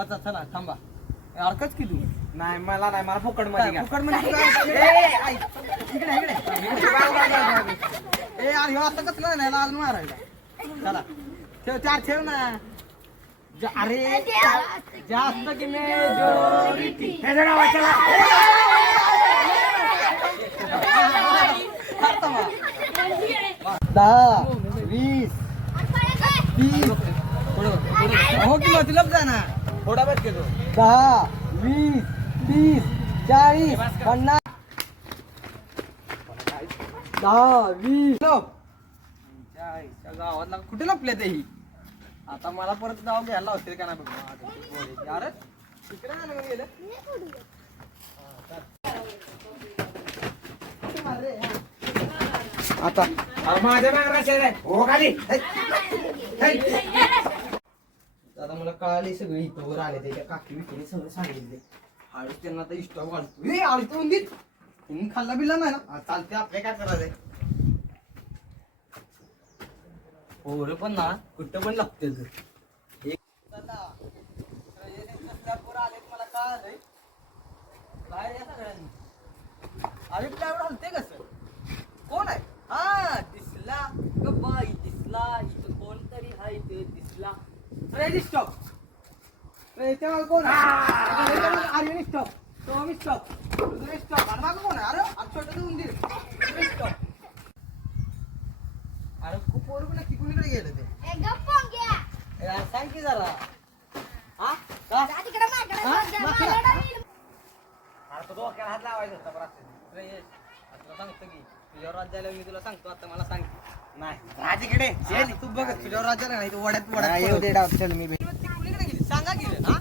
कचा चला थांबा अडकच की तू नाही मला नाही मला फुकट मध्ये घ्या. फुकट म्हणजे इकडे इकडे ए यार ह्यो आता कसलं नाही लाज मारायला चला ठेव चार ठेव ना अरे जास्त की मेजॉरिटी ह्याच्या गावात चला. दहा 20 30 हो की मतलब जाना थोडा वेळ घेतो. 10 20 30 40 50 10 20 गावातला कुठे लपले ते ही आता मला परत जाऊ घ्यायला होते का नाही बघ यार तिकडे आलं गेलं आता माझ्या मागं हो खाली. आता मला कळाली सगळी इथं वर आले त्याच्या काकी विकीने सगळं सांगितले हळूच त्यांना आता इष्टा घालतो हे आळतो उंदीर तुम्ही खाल्ला बिल्ला नाही ना चालते आपल्या काय करायचंय पोरं पण ना कुठं पण लागते मला कळालंय बाहेर या सगळ्यांनी आम्ही प्लॅवर हलते कसं कोण आहे हा दिसला ग बाई दिसला इथं कोणतरी आहे ते दिसला रेडी स्टॉप त्याच्यावर कोण अरे स्टॉप तो मी स्टॉप स्टॉप आणि मागं कोण आहे अरे छोटं उंदीर स्टॉप अरे खूप पोरं पण नक्की कुणीकडे गेलं ते यार, सांग की जरा हा का? अरे तो डोक्याला हात लावायचा होता बरं. अरे, आता सांगतो की तुझ्यावर राज्याला मी तुला सांगतो आता मला सांग नाही राजीकडे हा, तू बघ तुझ्यावर राज्याला नाही तू वड्यात वड्यात येऊ दे पळवतो. चल मी ती कुणीकडे गेली सांगा की रे, हा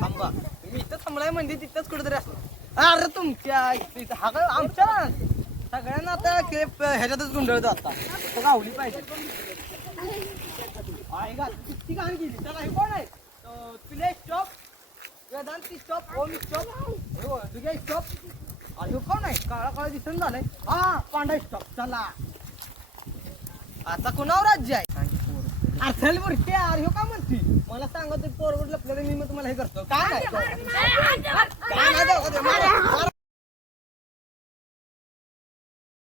थांबा मी इथं थांबलाय म्हणजे तिथंच कुठेतरी असतो अरे तुमच्या इथं हा काय आमच्या रानात. सगळ्यांना आता ह्याच्यातच गुंडळतो आता तर गावली पाहिजे ती कहाणी केली त्याला हे कोण आहे तुला स्टॉप वेदांती स्टॉप ओम स्टॉप तुझ्या स्टॉप अरे कोण आहे काळा काळा दिसून झालंय हा पांढरा स्टॉप चला आता कुणावर राज्य आहे असेल बरं अरे हो का म्हणती मला सांगतो पोरवर लपलेलं मी मग तुम्हाला हे करतो काय नाही